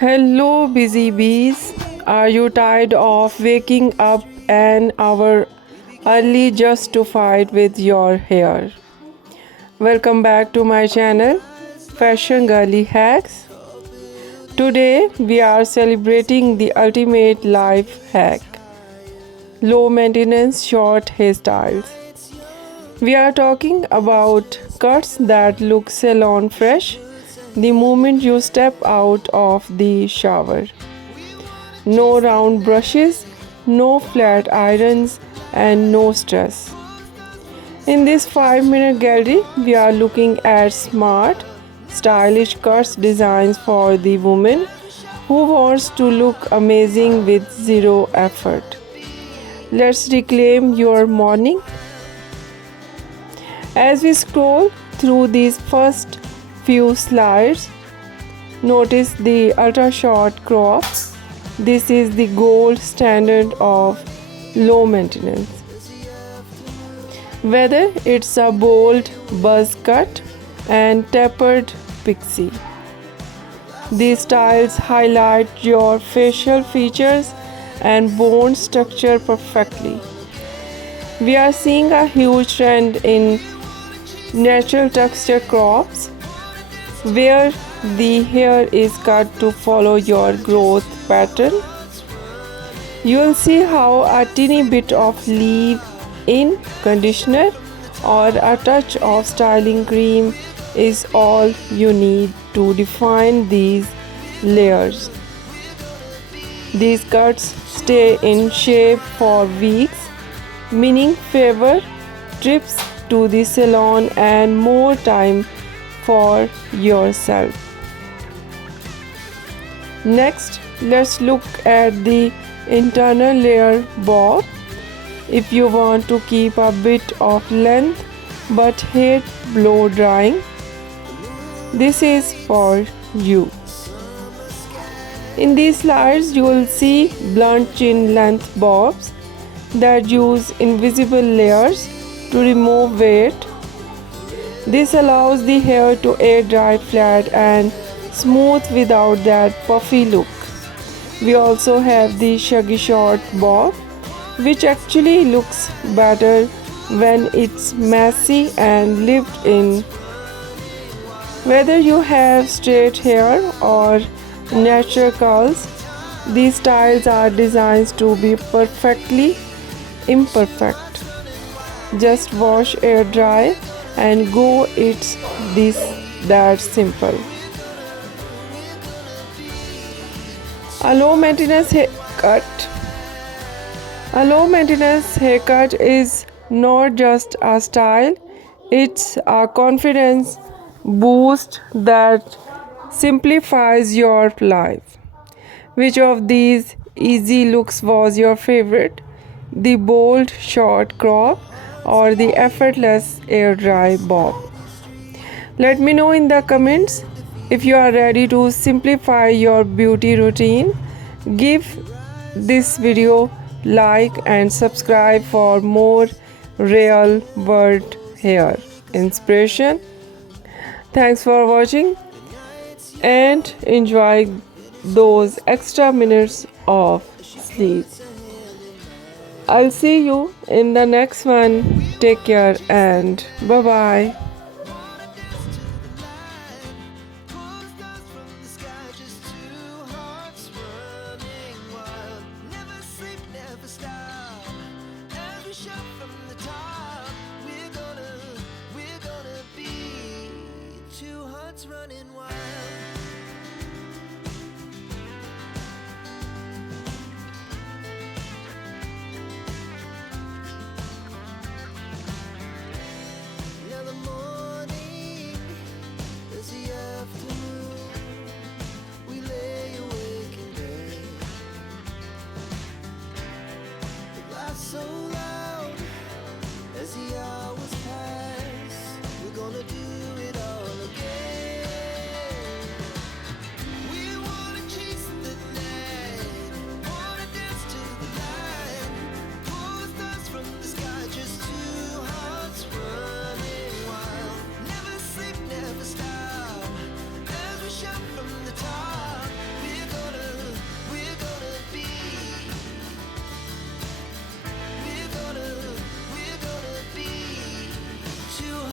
Hello, busy bees. Are you tired of waking up an hour early just to fight with your hair? Welcome back to my channel, Fashion Girly Hacks. Today, we are celebrating the ultimate life hack, low maintenance short hairstyles. We are talking about cuts that look salon fresh the moment you step out of the shower. No round brushes, no flat irons, and no stress. In this 5-minute gallery, we are looking at smart, stylish cuts designs for the woman who wants to look amazing with zero effort. Let's reclaim your morning. As we scroll through these first few slides, notice the ultra short crop. This is the gold standard of low maintenance. Whether it's a bold buzz cut and tapered pixie, these styles highlight your facial features and bone structure perfectly. We are seeing a huge trend in natural texture crops where the hair is cut to follow your growth pattern. You'll see how a teeny bit of leave-in conditioner or a touch of styling cream is all you need to define these layers. These cuts stay in shape for weeks, meaning fewer trips to the salon and more time for yourself. Next, let's look at the internal layer bob. If you want to keep a bit of length but hate blow drying, this is for you. In these slides, you will see blunt chin length bobs that use invisible layers to remove weight. This allows the hair to air dry flat and smooth without that puffy look. We also have the shaggy short bob, which actually looks better when it's messy and lived in. Whether you have straight hair or natural curls, these styles are designed to be perfectly imperfect. Just wash, air dry, and go. It's that simple. A low maintenance haircut. A low maintenance haircut is not just a style, it's a confidence boost that simplifies your life. Which of these easy looks was your favorite? The bold short crop or the effortless air dry bob? Let me know in the comments. If you are ready to simplify your beauty routine, give this video like and subscribe for more real world hair inspiration. Thanks for watching and enjoy those extra minutes of sleep. I'll see you in the next one. Take care and bye bye.